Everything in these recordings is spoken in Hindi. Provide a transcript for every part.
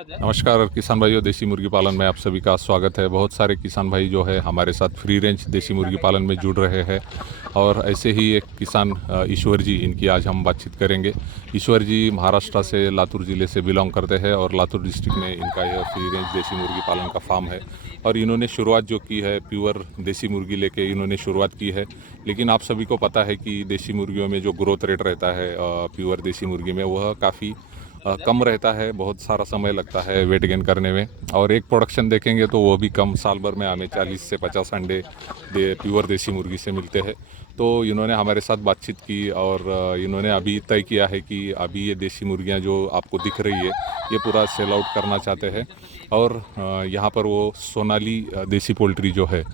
नमस्कार किसान भाइयों, देसी मुर्गी पालन में आप सभी का स्वागत है। बहुत सारे किसान भाई जो है हमारे साथ फ्री रेंज देसी मुर्गी पालन में जुड़ रहे हैं और ऐसे ही एक किसान ईश्वर जी, इनकी आज हम बातचीत करेंगे। ईश्वर जी महाराष्ट्र से लातूर ज़िले से बिलोंग करते हैं और लातूर डिस्ट्रिक्ट में इनका यह फ्री रेंज देसी मुर्गी पालन का फार्म है और इन्होंने शुरुआत जो की है प्योर देसी मुर्गी लेके इन्होंने शुरुआत की है। लेकिन आप सभी को पता है कि देसी मुर्गियों में जो ग्रोथ रेट रहता है प्योर देसी मुर्गी में वह काफ़ी कम रहता है। बहुत सारा समय लगता है वेट गेन करने में और एक प्रोडक्शन देखेंगे तो वो भी कम। साल भर में हमें 40 से 50 अंडे प्योर देसी मुर्गी से मिलते हैं। तो इन्होंने हमारे साथ बातचीत की और इन्होंने अभी तय किया है कि अभी ये देसी मुर्गियां जो आपको दिख रही है ये पूरा सेल आउट करना चाहते हैं और यहाँ पर वो सोनाली देसी पोल्ट्री जो है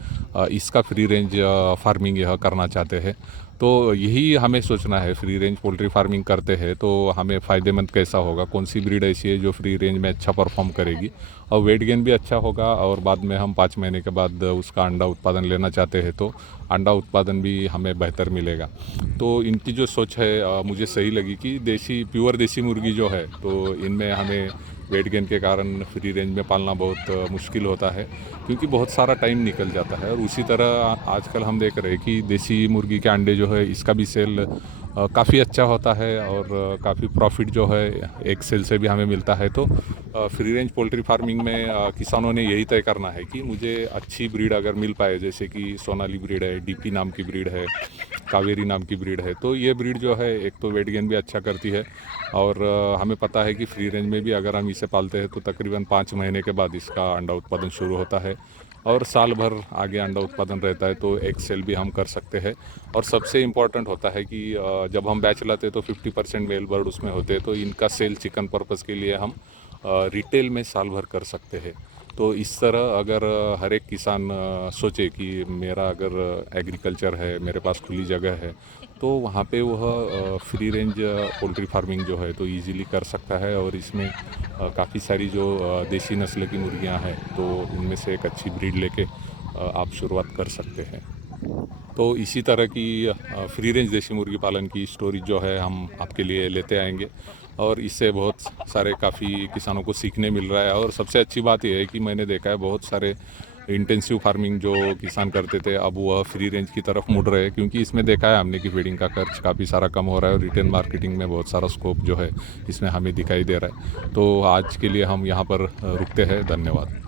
इसका फ्री रेंज फार्मिंग यह करना चाहते हैं। तो यही हमें सोचना है, फ्री रेंज पोल्ट्री फार्मिंग करते हैं तो हमें फ़ायदेमंद कैसा होगा, कौन सी ब्रीड ऐसी है जो फ्री रेंज में अच्छा परफॉर्म करेगी और वेट गेन भी अच्छा होगा और बाद में हम 5 महीने के बाद उसका अंडा उत्पादन लेना चाहते हैं तो अंडा उत्पादन भी हमें बेहतर मिलेगा। तो इनकी जो सोच है मुझे सही लगी कि प्योर देसी मुर्गी जो है तो इनमें हमें वेट गेन के कारण फ्री रेंज में पालना बहुत मुश्किल होता है क्योंकि बहुत सारा टाइम निकल जाता है। और उसी तरह आजकल हम देख रहे हैं कि देसी मुर्गी के अंडे जो है इसका भी सेल काफ़ी अच्छा होता है और काफ़ी प्रॉफिट जो है एक सेल से भी हमें मिलता है। तो फ्री रेंज पोल्ट्री फार्मिंग में किसानों ने यही तय करना है कि मुझे अच्छी ब्रीड अगर मिल पाए, जैसे कि सोनाली ब्रीड है, डीपी नाम की ब्रीड है, कावेरी नाम की ब्रीड है, तो ये ब्रीड जो है एक तो वेट गेन भी अच्छा करती है और हमें पता है कि फ्री रेंज में भी अगर हम इसे पालते हैं तो तकरीबन 5 महीने के बाद इसका अंडा उत्पादन शुरू होता है और साल भर आगे अंडा उत्पादन रहता है। तो एक सेल भी हम कर सकते हैं और सबसे इम्पॉर्टेंट होता है कि जब हम बैच लाते तो 50% मेल बर्ड उसमें होते हैं तो इनका सेल चिकन पर्पज़ के लिए हम रिटेल में साल भर कर सकते हैं। तो इस तरह अगर हर एक किसान सोचे कि मेरा अगर एग्रीकल्चर है, मेरे पास खुली जगह है, तो वहाँ पे वह फ्री रेंज पोल्ट्री फार्मिंग जो है तो इजीली कर सकता है और इसमें काफ़ी सारी जो देसी नस्ल की मुर्गियाँ हैं तो उनमें से एक अच्छी ब्रीड लेके आप शुरुआत कर सकते हैं। तो इसी तरह की फ्री रेंज देसी मुर्गी पालन की स्टोरी जो है हम आपके लिए लेते आएंगे और इससे बहुत सारे काफ़ी किसानों को सीखने मिल रहा है। और सबसे अच्छी बात यह है कि मैंने देखा है बहुत सारे इंटेंसिव फार्मिंग जो किसान करते थे अब वह फ्री रेंज की तरफ मुड़ रहे हैं क्योंकि इसमें देखा है हमने कि फीडिंग का खर्च काफ़ी सारा कम हो रहा है और रिटेल मार्केटिंग में बहुत सारा स्कोप जो है इसमें हमें दिखाई दे रहा है। तो आज के लिए हम यहाँ पर रुकते हैं। धन्यवाद।